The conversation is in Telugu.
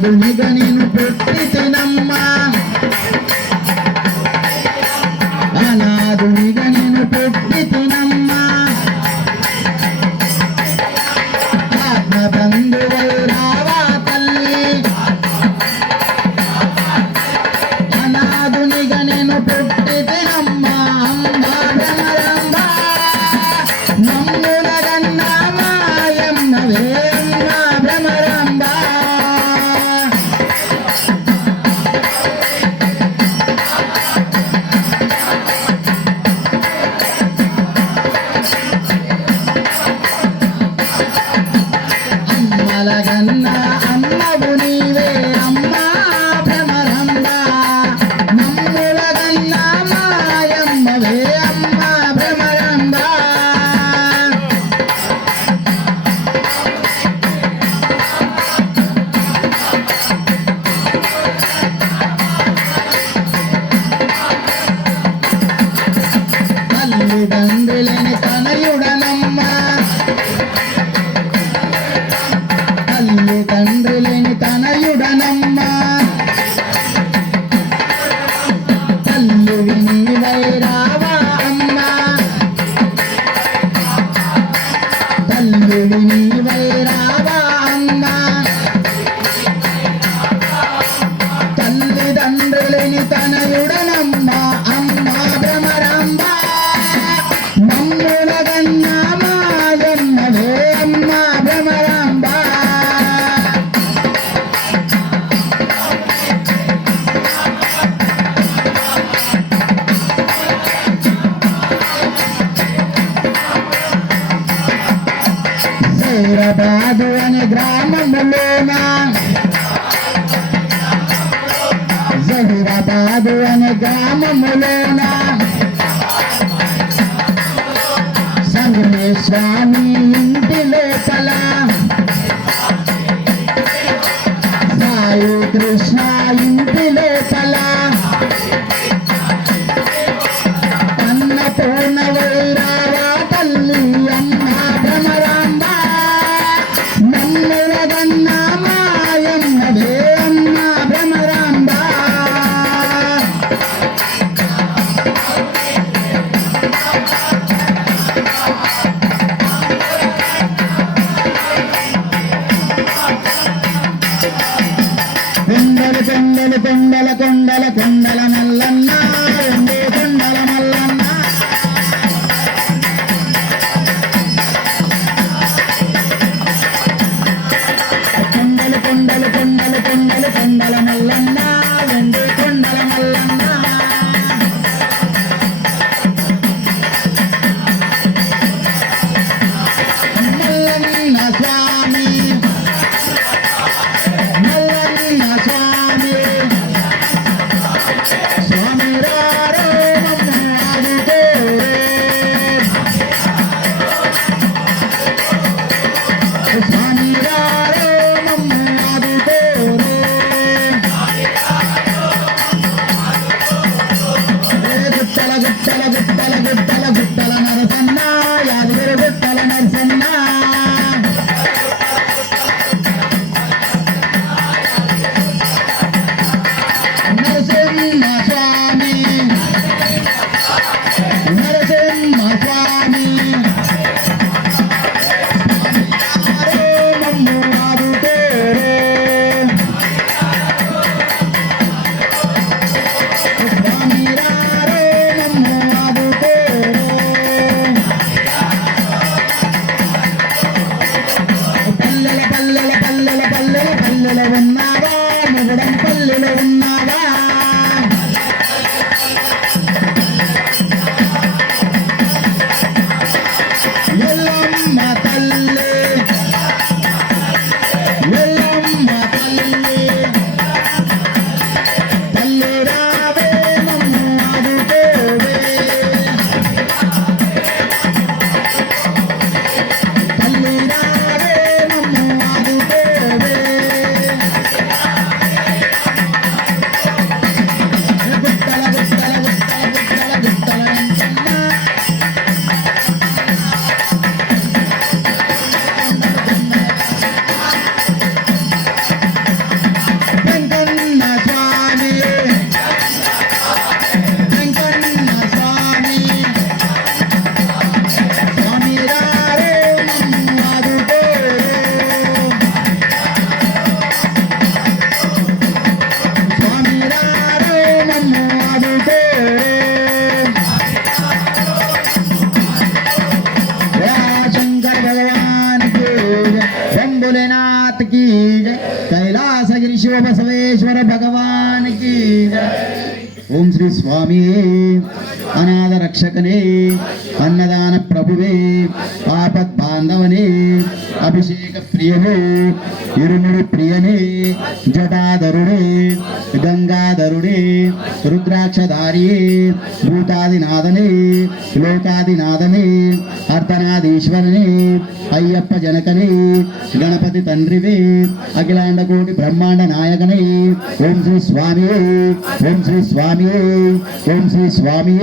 అనాథునిగా నేను పుట్టితినమ్మా అనాథునిగా నేను పుట్టితినమ్మా ఆత్మ బంధువై రావా తల్లి అనాథునిగా నేను పుట్టితినమ్మా అమ్మా భ్రమరాంబ నమ్ముల గన్నా మాయమ్మవే అమ్మా భ్రమరాంబ అమ్మలగన్నా అమ్మవు నీవే అమ్మా భ్రమరాంబ నమ్ముల గన్నా మాయమ్మవే అమ్మా భ్రమరాంబ తల్లిదండ్రులని తనయుడనమ్మా తల్లిదండ్రులని తనయుడనమ్మా తల్లివి నీవై రావా అమ్మా తల్లివి నీవై రావా అమ్మా తల్లిదండ్రులని తనయుడనమ్మా అమ్మా భ్రమరాంబ మమ్ముల గన్నా మాయమ్మవే అమ్మా భ్రమరాంబ జహీరాబాదు అనే గ్రామములోన జహీరాబాదు అనే గ్రామములోన సంగమే స్వామి ఇంటి లోపల సాయి కృష్ణ ఇంటి లోపల అన్నపూర్ణ వైరావా తల్లి అమ్మా భ్రమరాంబ నమ్ముల గన్నా మాయమ్మవే అమ్మా భ్రమరాంబ కొండల కొండల కొండల కొండల కొండల మల్లన్న రెండే కొండల మల్లన్న కొండల కొండల కొండల కొండల కొండల మల్లన్న రెండే కొండల మల్లన్న మల్లన్న స్వామి మల్లన్న స్వామి స్వామి రారో మమ్ము ఆదుకోరే స్వామి రారో మమ్ము ఆదుకోరే గుట్టల గుట్టల గుట్టల గుట్టల గుట్టల నరసన్న యాదగిరి గుట్టల నరసన్న నరసింహ స్వామి నరసింహ స్వామి ఆరో మమ్ము ఆదుకోరే స్వామి రారో మమ్ము ఆదుకోరే పల్లెల పల్లెల పల్లెల పల్లెల పల్లెల ఉన్నావా మొగడం పల్లెల ఉన్నావా ఎల్లమ్మ తల్లి ఎల్లమ్మ తల్లి తల్లి రావే మమ్ము ఆదుకోవే తల్లి రావే మమ్ము ఆదుకోవే शिव बसवेश्वर भगवान की ओम श्री स्वामी अनाथ रक्षकने अन्नदान प्रभुवे आपद बांधवने अभिषेक प्रियने इरुमुడి प्रियने जटाधरुणे गंगाधरुणे रुद्राक्षधारिये भूतादिनादने लोकादिनादने अर्धनादीश्वरने अय्यप्प जनकने गणपति तंड्रिवे अखिलांड कोटि ब्रह्मांड नायकने ओम श्री स्वामी ओम श्री स्वामी ओम श्री स्वामी